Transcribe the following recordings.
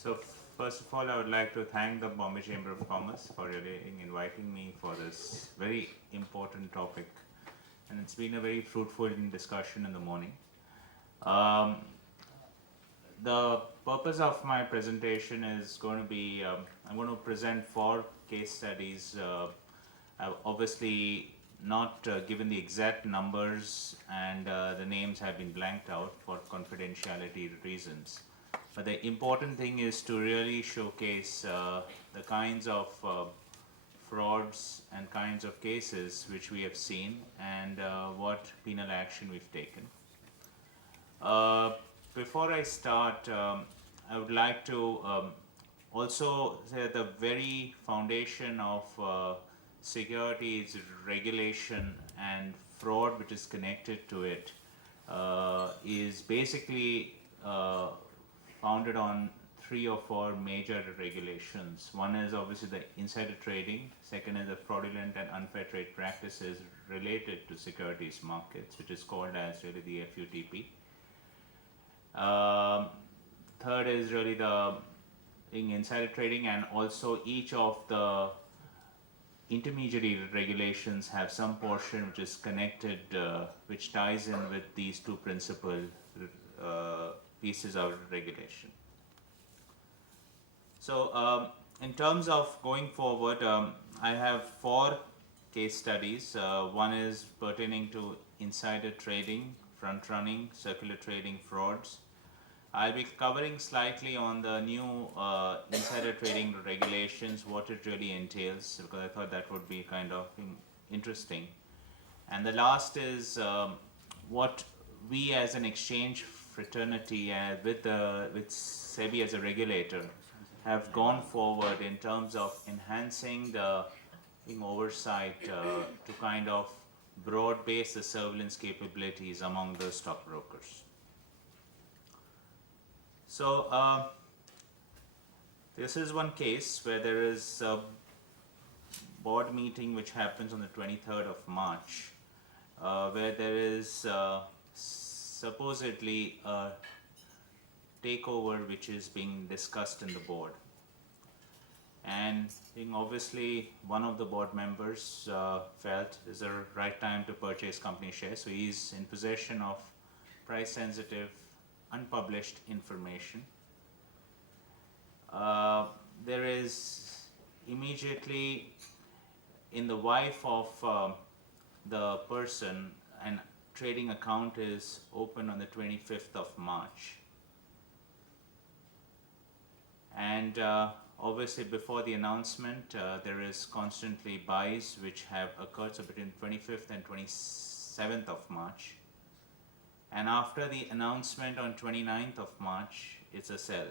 So first of all, I would like to thank the Bombay Chamber of Commerce for really inviting me for this very important topic, and it's been a very fruitful discussion in the morning. Um, the purpose of my presentation is going to be I'm going to present 4 case studies. I've obviously not given the exact numbers, and the names have been blanked out for confidentiality reasons. But the important thing is to really showcase the kinds of frauds and kinds of cases which we have seen, and what penal action we've taken. Uh, Before I start, I would like to also say that the very foundation of securities regulation and fraud which is connected to it is basically founded on 3 or 4 major regulations. One is obviously the insider trading, second is the fraudulent and unfair trade practices related to securities markets, which is called as really the FUTP. Third is really the insider trading, and also each of the intermediary regulations have some portion which is connected, which ties in with these 2 principal pieces of regulation. So in terms of going forward, I have 4 case studies. One is pertaining to insider trading, front running, circular trading frauds. I'll be covering slightly on the new insider trading regulations, what it really entails, because I thought that would be kind of interesting. And the last is what we as an exchange fraternity with SEBI as a regulator have gone forward in terms of enhancing the oversight to kind of broad base the surveillance capabilities among the stockbrokers. So this is one case where there is a board meeting which happens on the 23rd of March, where there is supposedly a takeover which is being discussed in the board. And obviously one of the board members felt it's the right time to purchase company shares, so he's in possession of price sensitive unpublished information. There is immediately in the wife of the person, an trading account is open on the 25th of March. And obviously before the announcement, there is constantly buys which have occurred, so between 25th and 27th of March. And after the announcement on 29th of March, it's a sell.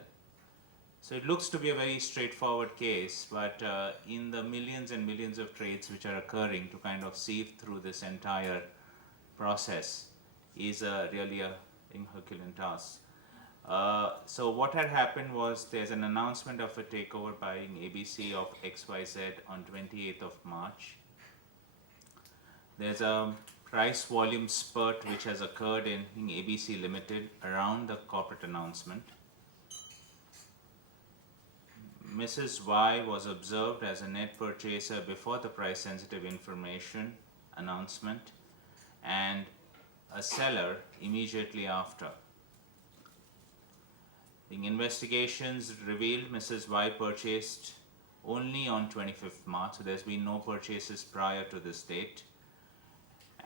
So it looks to be a very straightforward case, but in the millions and millions of trades which are occurring, to kind of sieve through this entire process is really a Herculean task. So what had happened was there's an announcement of a takeover by ABC of XYZ on 28th of March. There's a price volume spurt which has occurred in ABC Limited around the corporate announcement. Mrs. Y was observed as a net purchaser before the price sensitive information announcement, and a seller immediately after. The investigations revealed Mrs. Y purchased only on 25th March, so there's been no purchases prior to this date,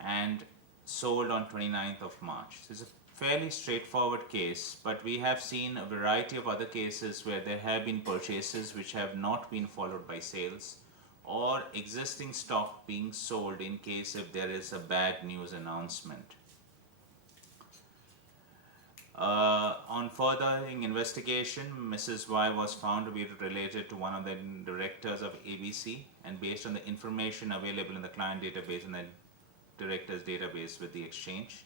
and sold on 29th of March. So it's a fairly straightforward case, but we have seen a variety of other cases where there have been purchases which have not been followed by sales, or existing stock being sold in case if there is a bad news announcement. On further investigation, Mrs. Y was found to be related to one of the directors of ABC, and based on the information available in the client database and the directors database with the exchange,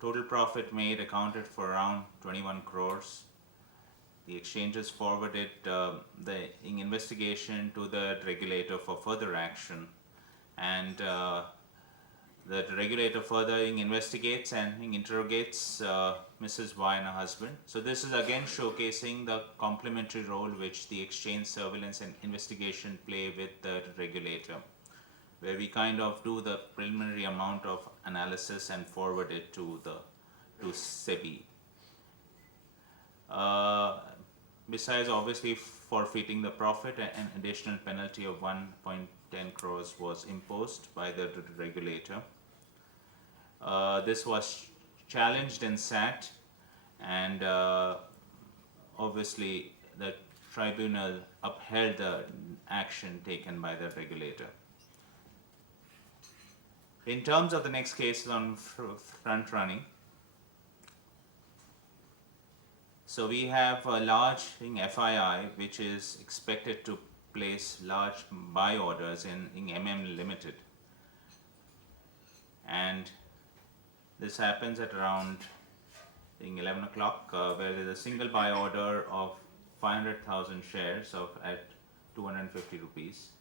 total profit made accounted for around 21 crores. The exchanges forwarded the investigation to the regulator for further action, and the regulator further investigates and interrogates Mrs. Y and her husband. So this is again showcasing the complementary role which the exchange surveillance and investigation play with the regulator, where we kind of do the preliminary amount of analysis and forward it to SEBI. Besides obviously forfeiting the profit, an additional penalty of 1.10 crores was imposed by the regulator. This was challenged in SAT, and obviously the tribunal upheld the action taken by the regulator. In terms of the next case on front running, so we have a large FII which is expected to place large buy orders in MM Limited, and this happens at around 11 o'clock, where there is a single buy order of 500,000 shares at 250 rupees.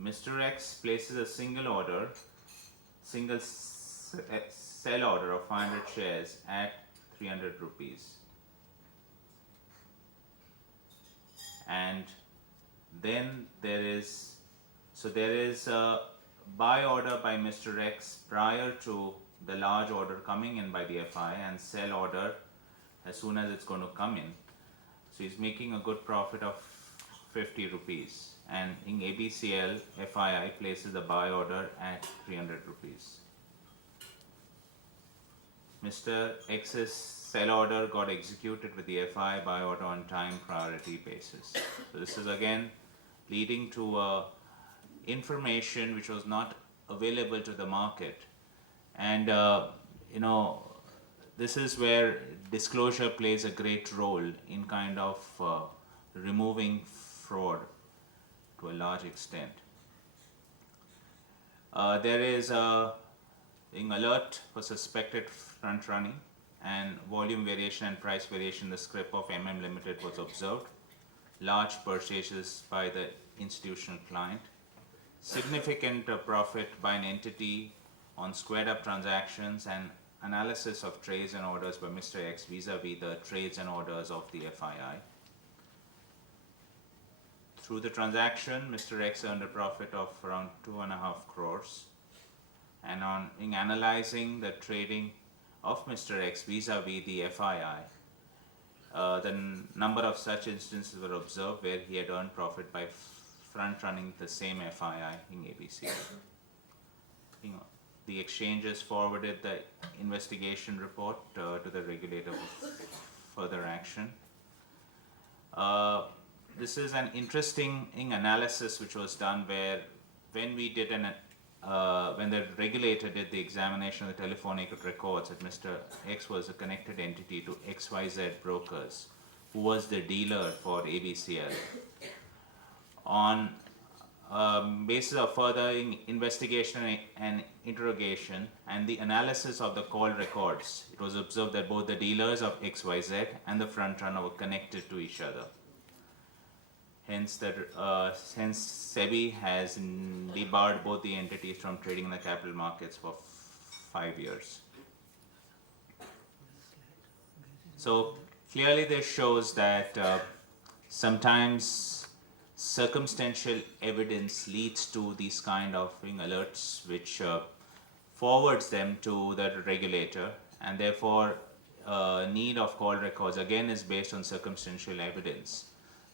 Mr. X places a single sell order of 500 shares at 300 rupees. And then there is a buy order by Mr. X prior to the large order coming in by the FI, and sell order as soon as it's going to come in. So he's making a good profit of 50 rupees. And in ABCL, FII places the buy order at 300 rupees. Mr. X's sell order got executed with the FI buy order on time priority basis. So this is again leading to information which was not available to the market, and this is where disclosure plays a great role in kind of removing fraud to a large extent. There is an alert for suspected front running, and volume variation and price variation in the scrip of MM Limited was observed. Large purchases by the institutional client. Significant profit by an entity on squared up transactions, and analysis of trades and orders by Mr. X vis-a-vis the trades and orders of the FII. Through the transaction, Mr. X earned a profit of around 2.5 crores. And in analyzing the trading of Mr. X vis-a-vis the FII, the number of such instances were observed where he had earned profit by front running the same FII in ABC. The exchanges forwarded the investigation report to the regulator for further action. This is an interesting analysis which was done where when the regulator did the examination of the telephonic records, that Mr. X was a connected entity to XYZ Brokers, who was the dealer for ABCL. On basis of further investigation and interrogation and the analysis of the call records, it was observed that both the dealers of XYZ and the front runner were connected to each other. Hence, SEBI has debarred both the entities from trading in the capital markets for 5 years. So clearly this shows that sometimes circumstantial evidence leads to these kind of alerts, which forwards them to the regulator, and therefore need of call records again is based on circumstantial evidence,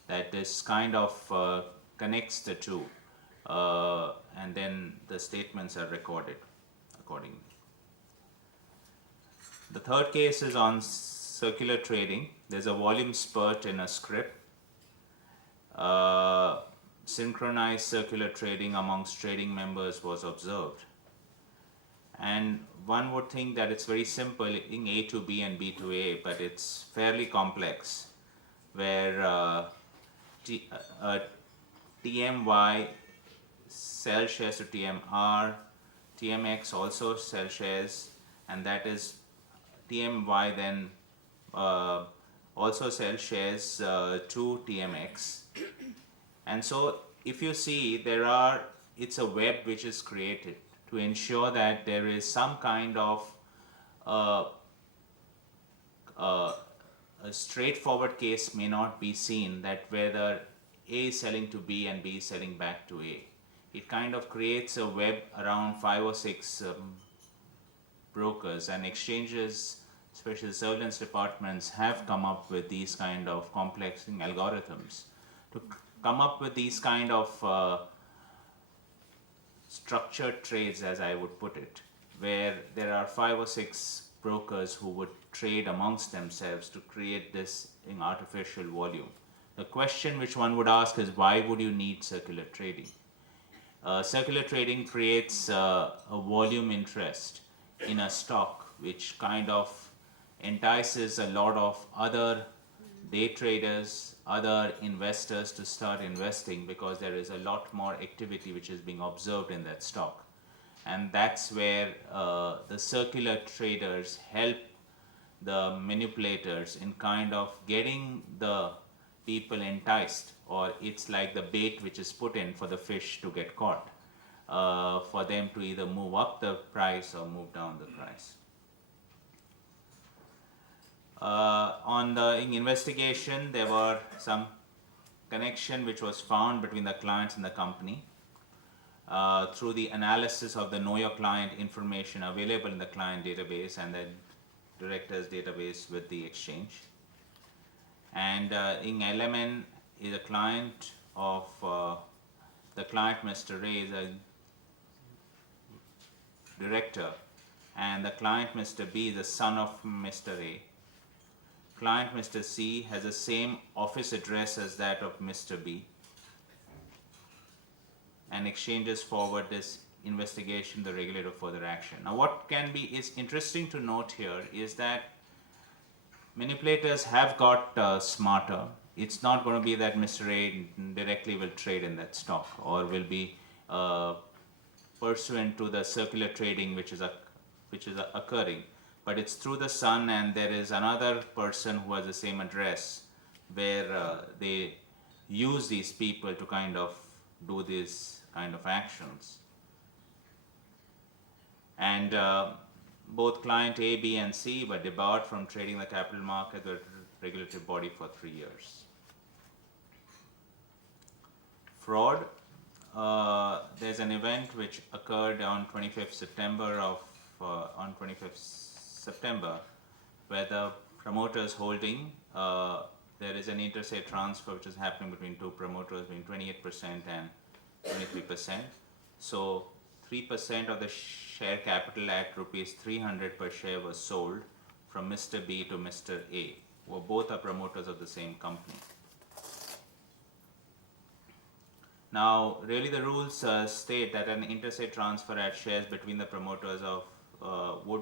that this kind of connects the two, and then the statements are recorded accordingly. The third case is on circular trading. There's a volume spurt in a scrip. Synchronized circular trading amongst trading members was observed. And one would think that it's very simple in A to B and B to A, but it's fairly complex, where TMY sell shares to TMR, TMX also sell shares, and that is TMY then also sell shares to TMX. And so if you see, there are it's a web which is created to ensure that there is some kind of uh, uh, a straightforward case may not be seen, that whether A is selling to B and B is selling back to A. It kind of creates a web around 5 or 6 brokers, and exchanges, especially surveillance departments, have come up with these kind of complexing algorithms to come up with these kind of structured trades, as I would put it, where there are 5 or 6 brokers who would trade amongst themselves to create this in artificial volume. The question which one would ask is, why would you need circular trading? Circular trading creates a volume interest in a stock, which kind of entices a lot of other day traders, other investors to start investing, because there is a lot more activity which is being observed in that stock. And that's where the circular traders help the manipulators in kind of getting the people enticed, or it's like the bait which is put in for the fish to get caught, for them to either move up the price or move down the price. On the investigation, there were some connection which was found between the clients and the company through the analysis of the know your client information available in the client database and the director's database with the exchange. And in LMN is a client of the client Mr. Ray is a director, and the client Mr. B is the son of Mr. A. Client Mr. C has the same office address as that of Mr. B, and exchanges forward this investigation to the regulator for further action. Now, what can be is interesting to note here is that manipulators have got smarter. It's not going to be that Mr. A directly will trade in that stock or will be pursuant to the circular trading which is occurring, but it's through the son, and there is another person who has the same address where they use these people to kind of do these kind of actions. And both client A, B, and C were debarred from trading the capital market with regulatory body for 3 years. Fraud. There's an event which occurred on 25th September, where the promoters holding, there is an interstate transfer which is happening between two promoters between 28% and 23%. So 3% of the share capital at rupees 300 per share was sold from Mr. B to Mr. A, who both are promoters of the same company. Now, really the rules state that an interstate transfer at shares between the promoters of would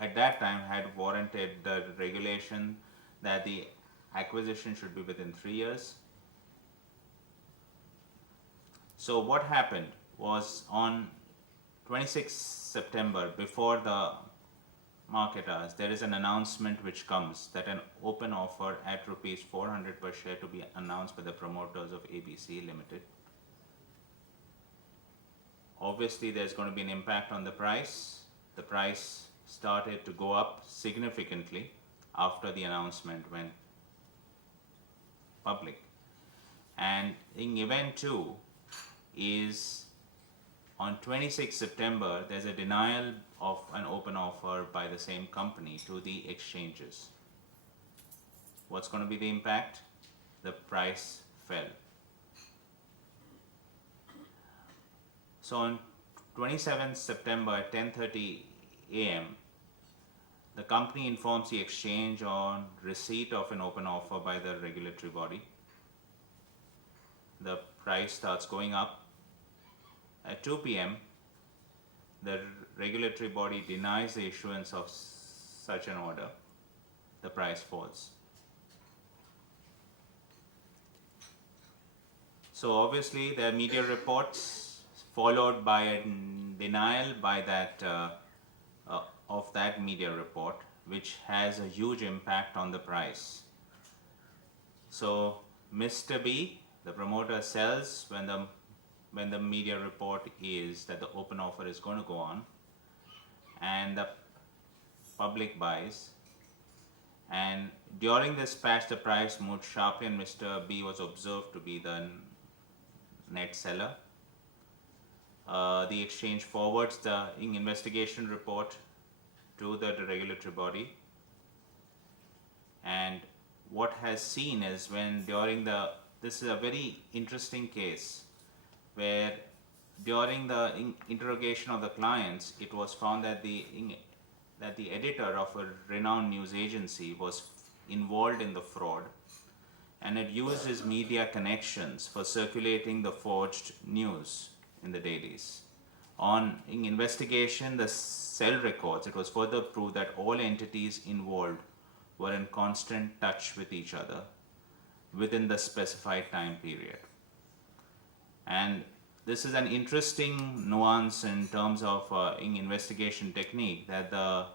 at that time had warranted the regulation that the acquisition should be within 3 years. So what happened was on 26 September, before the market hours, there is an announcement which comes that an open offer at rupees 400 per share to be announced by the promoters of ABC Limited. Obviously, there's going to be an impact on the price. The price started to go up significantly after the announcement went public. And in event 2 is on 26 September, there's a denial of an open offer by the same company to the exchanges. What's going to be the impact? The price fell. So on 27th September at 10:30 a.m., the company informs the exchange on receipt of an open offer by the regulatory body. The price starts going up. At 2 p.m., the regulatory body denies the issuance of such an order. The price falls. So obviously there are media reports followed by a denial by that of that media report, which has a huge impact on the price. So Mr. B, the promoter, sells when the when the media report is that the open offer is going to go on, and the public buys, and during this patch the price moved sharply and Mr. B was observed to be the net seller. The exchange forwards the investigation report to the regulatory body, and what has seen is when during the, this is a very interesting case where during the interrogation of the clients, it was found that the editor of a renowned news agency was involved in the fraud and had used his media connections for circulating the forged news in the dailies. On investigation, the cell records, it was further proved that all entities involved were in constant touch with each other within the specified time period. And this is an interesting nuance in terms of investigation technique, that the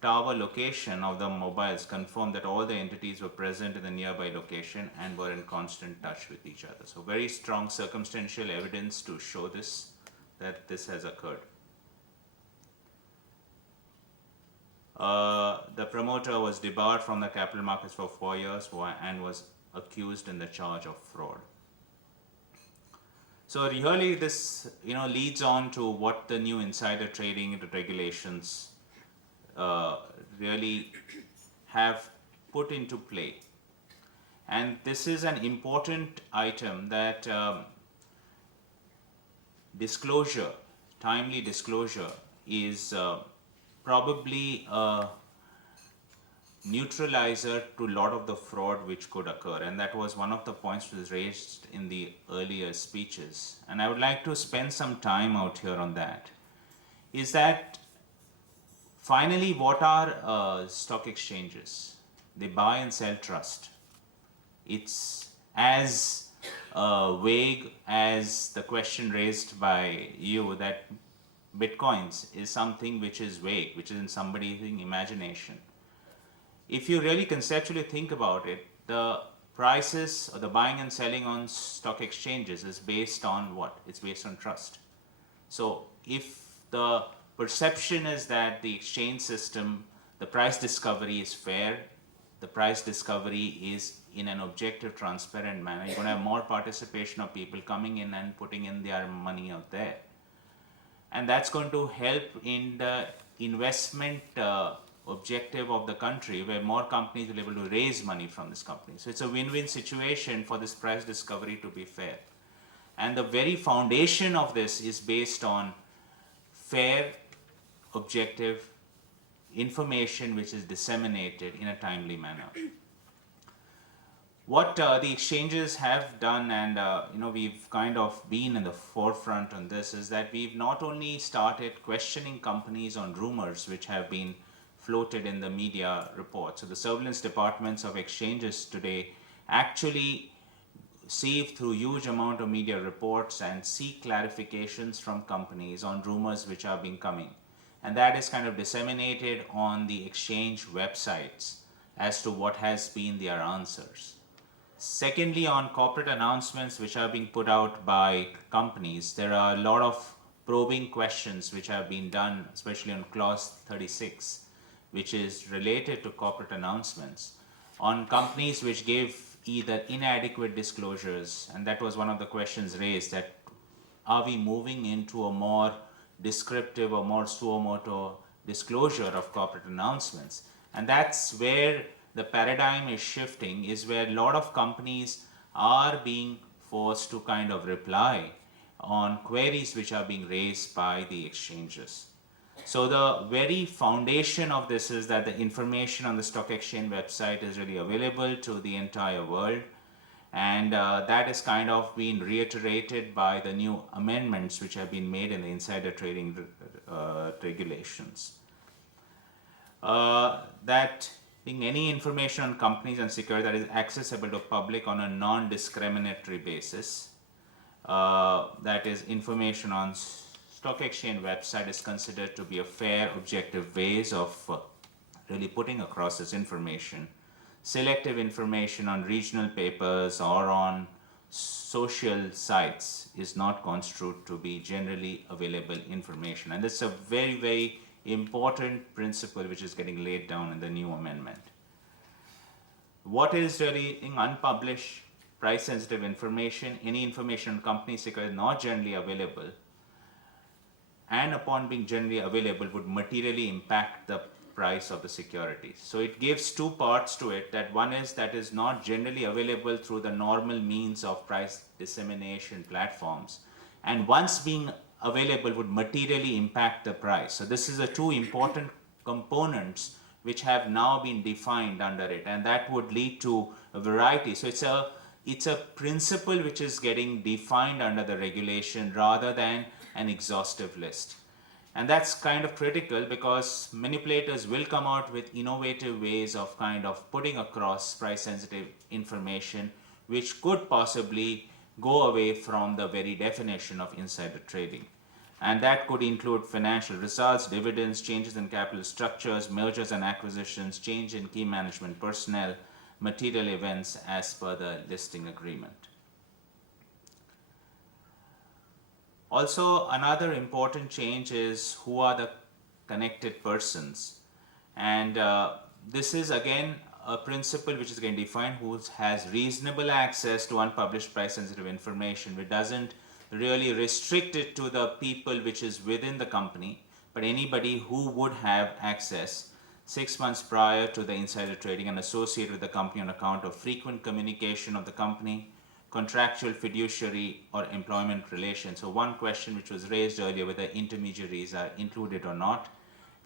tower location of the mobiles confirmed that all the entities were present in the nearby location and were in constant touch with each other. So very strong circumstantial evidence to show this, that this has occurred. The promoter was debarred from the capital markets for 4 years and was accused in the charge of fraud. So really this leads on to what the new insider trading regulations really have put into play. And this is an important item that disclosure, timely disclosure is probably a neutralizer to a lot of the fraud which could occur, and that was one of the points that was raised in the earlier speeches, and I would like to spend some time out here on that. Is that finally, what are stock exchanges? They buy and sell trust. It's as vague as the question raised by you, that bitcoins is something which is vague, which is in somebody's imagination. If you really conceptually think about it, the prices or the buying and selling on stock exchanges is based on what? It's based on trust. So if the perception is that the exchange system, the price discovery is fair, the price discovery is in an objective, transparent manner, you're going to have more participation of people coming in and putting in their money out there. And that's going to help in the investment objective of the country, where more companies will be able to raise money from this company. So it's a win-win situation for this price discovery to be fair. And the very foundation of this is based on fair, objective information which is disseminated in a timely manner. What the exchanges have done, and we've kind of been in the forefront on this, is that we've not only started questioning companies on rumors which have been floated in the media reports. So the surveillance departments of exchanges today actually sieve through huge amount of media reports and seek clarifications from companies on rumors which are being coming. And that is kind of disseminated on the exchange websites as to what has been their answers. Secondly, on corporate announcements which are being put out by companies, there are a lot of probing questions which have been done, especially on clause 36, which is related to corporate announcements, on companies which give either inadequate disclosures, and that was one of the questions raised, that are we moving into a more descriptive or more suo moto disclosure of corporate announcements? And that's where the paradigm is shifting, is where a lot of companies are being forced to kind of reply on queries which are being raised by the exchanges. So the very foundation of this is that the information on the stock exchange website is really available to the entire world, and that is kind of being reiterated by the new amendments which have been made in the insider trading regulations. That any information on companies and securities that is accessible to public on a non-discriminatory basis, that is information on stock exchange website, is considered to be a fair, objective ways of really putting across this information. Selective information on regional papers or on social sites is not construed to be generally available information. And this is a very, very important principle which is getting laid down in the new amendment. What is really unpublished price sensitive information? Any information on company securities not generally available, and upon being generally available would materially impact the price of the securities. So it gives two parts to it. That one is that is not generally available through the normal means of price dissemination platforms, and once being available would materially impact the price. So this is the two important components which have now been defined under it, and that would lead to a variety. So it's a principle which is getting defined under the regulation rather than an exhaustive list. And that's kind of critical because manipulators will come out with innovative ways of kind of putting across price sensitive information which could possibly go away from the very definition of insider trading. And that could include financial results, dividends, changes in capital structures, mergers and acquisitions, change in key management personnel, material events as per the listing agreement. Also, another important change is who are the connected persons. And this is again a principle which is going to define who has reasonable access to unpublished price sensitive information, which doesn't really restrict it to the people which is within the company, but anybody who would have access 6 months prior to the insider trading and associated with the company on account of frequent communication of the company, contractual, fiduciary or employment relations. So one question which was raised earlier, whether intermediaries are included or not,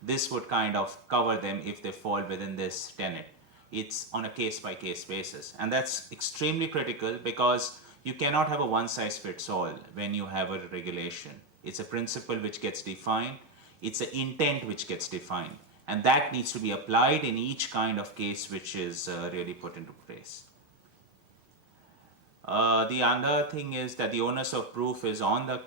this would kind of cover them if they fall within this tenet. It's on a case-by-case basis, and that's extremely critical because you cannot have a one-size-fits-all when you have a regulation. It's a principle which gets defined, it's an intent which gets defined, and that needs to be applied in each kind of case which is really put into place. The other thing is that the onus of proof is on the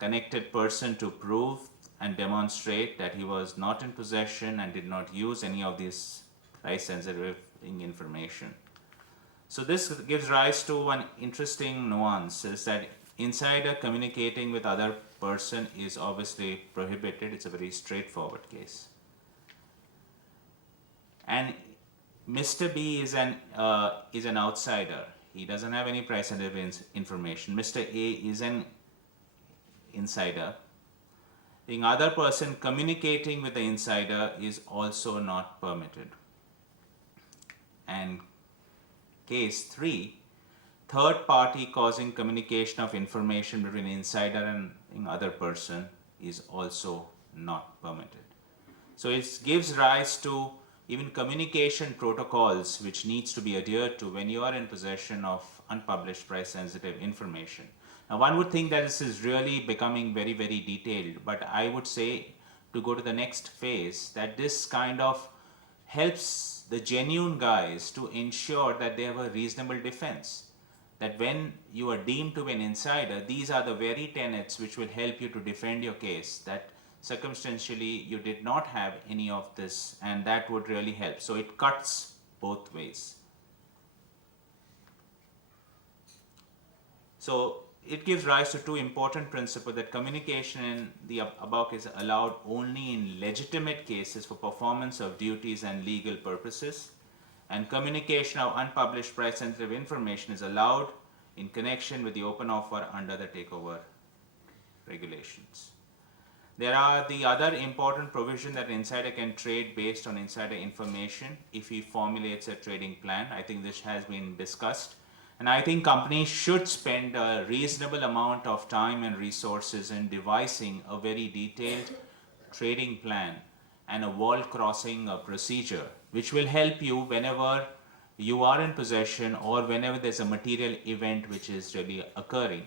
connected person to prove and demonstrate that he was not in possession and did not use any of this price sensitive information. So this gives rise to one interesting nuance, is that insider communicating with other person is obviously prohibited. It's a very straightforward case. And Mr. B is an outsider. He doesn't have any price sensitive information. Mr. A is an insider. The other person communicating with the insider is also not permitted. And case 3, third party causing communication of information between insider and other person is also not permitted. So it gives rise to even communication protocols which needs to be adhered to when you are in possession of unpublished price sensitive information. Now one would think that this is really becoming very, very detailed, but I would say to go to the next phase that this kind of helps the genuine guys to ensure that they have a reasonable defense. That when you are deemed to be an insider, these are the very tenets which will help you to defend your case, that circumstantially you did not have any of this, and that would really help. So it cuts both ways. So it gives rise to two important principles: that communication in the above is allowed only in legitimate cases for performance of duties and legal purposes, and communication of unpublished price sensitive information is allowed in connection with the open offer under the takeover regulations. There are the other important provision that an insider can trade based on insider information if he formulates a trading plan. I think this has been discussed. And I think companies should spend a reasonable amount of time and resources in devising a very detailed trading plan and a wall-crossing procedure, which will help you whenever you are in possession or whenever there's a material event which is really occurring,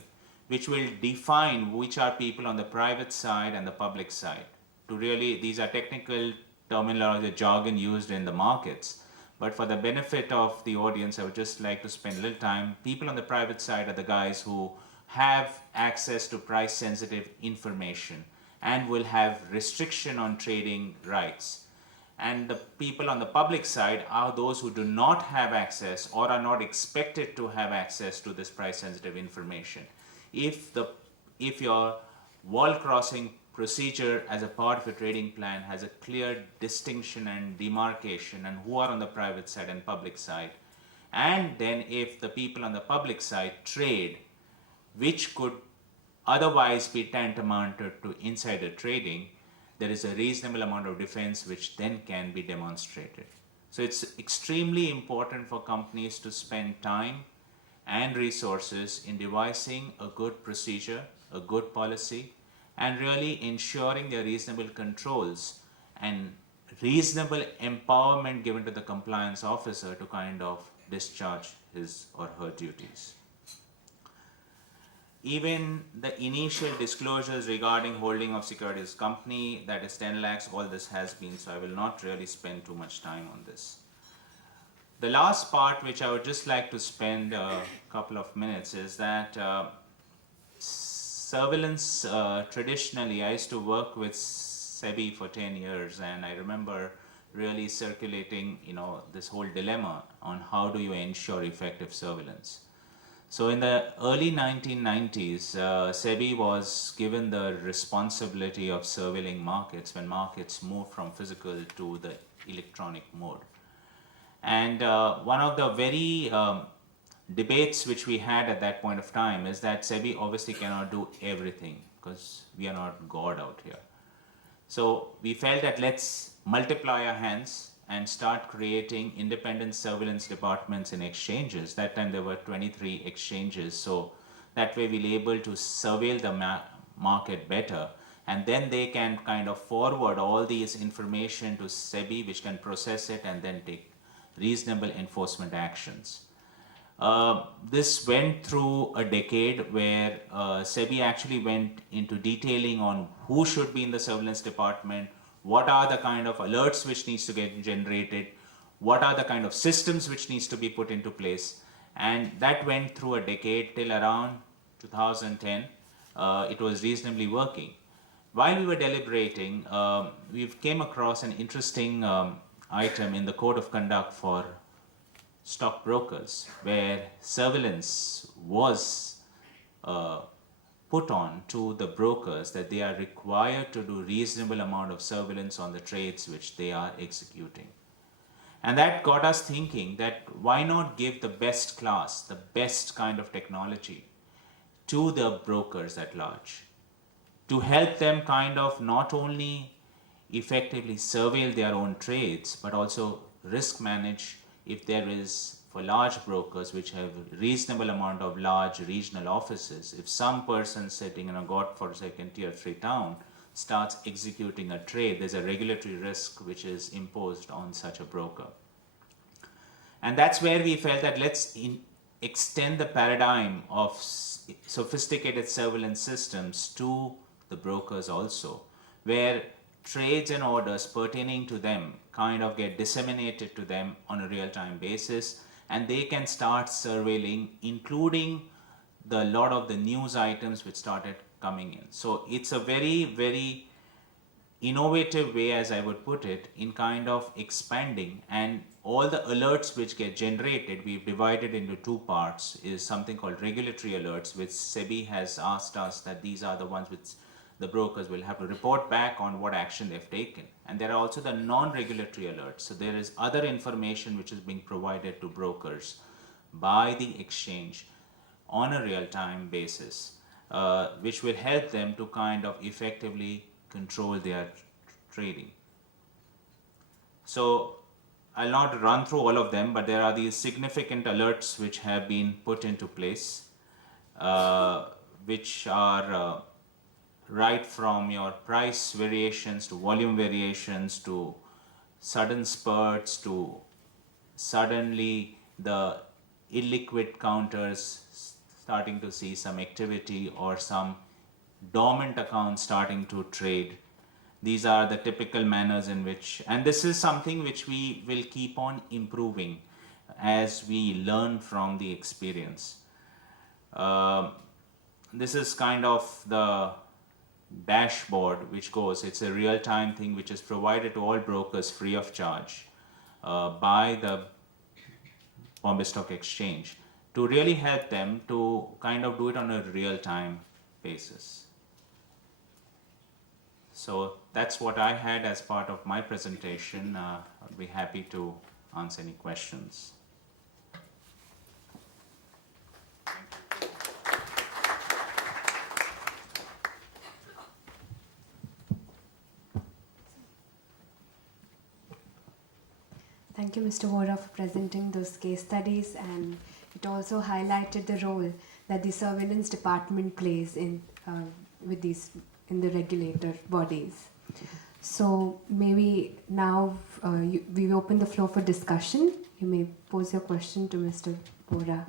which will define which are people on the private side and the public side. To really, these are technical terminology, jargon used in the markets. But for the benefit of the audience, I would just like to spend a little time. People on the private side are the guys who have access to price sensitive information and will have restriction on trading rights. and the people on the public side are those who do not have access or are not expected to have access to this price sensitive information. If your wall crossing procedure as a part of your trading plan has a clear distinction and demarcation and who are on the private side and public side, and then if the people on the public side trade which could otherwise be tantamounted to insider trading, there is a reasonable amount of defense which then can be demonstrated. So it's extremely important for companies to spend time and resources in devising a good procedure, a good policy, and really ensuring there are reasonable controls and reasonable empowerment given to the compliance officer to kind of discharge his or her duties. Even the initial disclosures regarding holding of securities company, that is 10 lakhs, all this has been, so I will not really spend too much time on this. The last part which I would just like to spend a couple of minutes is that surveillance, traditionally, I used to work with SEBI for 10 years, and I remember really circulating, this whole dilemma on how do you ensure effective surveillance. So in the early 1990s, SEBI was given the responsibility of surveilling markets when markets moved from physical to the electronic mode. And one of the very debates which we had at that point of time is that SEBI obviously cannot do everything because we are not God out here. So we felt that let's multiply our hands and start creating independent surveillance departments in exchanges. That time there were 23 exchanges, so that way we'll be able to surveil the market better, and then they can kind of forward all these information to SEBI, which can process it and then take reasonable enforcement actions. This went through a decade where SEBI actually went into detailing on who should be in the surveillance department, what are the kind of alerts which needs to get generated, what are the kind of systems which needs to be put into place, and that went through a decade till around 2010. It was reasonably working. While we were deliberating, we came across an interesting item in the code of conduct for stockbrokers, where surveillance was put on to the brokers, that they are required to do reasonable amount of surveillance on the trades which they are executing. And that got us thinking that why not give the best class, the best kind of technology to the brokers at large, to help them kind of not only effectively surveil their own trades, but also risk manage if there is, for large brokers which have reasonable amount of large regional offices, if some person sitting in a godforsaken tier 3 town starts executing a trade, there's a regulatory risk which is imposed on such a broker. And that's where we felt that let's extend the paradigm of sophisticated surveillance systems to the brokers also, where trades and orders pertaining to them kind of get disseminated to them on a real-time basis, and they can start surveilling, including the lot of the news items which started coming in. So it's a very, very innovative way, as I would put it, in kind of expanding, and all the alerts which get generated, we've divided into two parts, is something called regulatory alerts, which SEBI has asked us that these are the ones which the brokers will have to report back on what action they've taken. And there are also the non-regulatory alerts. So there is other information which is being provided to brokers by the exchange on a real-time basis, which will help them to kind of effectively control their trading. So I'll not run through all of them, but there are these significant alerts which have been put into place, which are right from your price variations to volume variations to sudden spurts to suddenly the illiquid counters starting to see some activity or some dormant accounts starting to trade. These are the typical manners in which, and this is something which we will keep on improving as we learn from the experience. This is kind of the dashboard which goes, it's a real-time thing which is provided to all brokers free of charge by the Bombay Stock Exchange to really help them to kind of do it on a real-time basis. So that's what I had as part of my presentation. I'd be happy to answer any questions. Thank you, Mr. Vora, for presenting those case studies, and it also highlighted the role that the surveillance department plays in in the regulator bodies. So maybe now we open the floor for discussion. You may pose your question to Mr. Vora.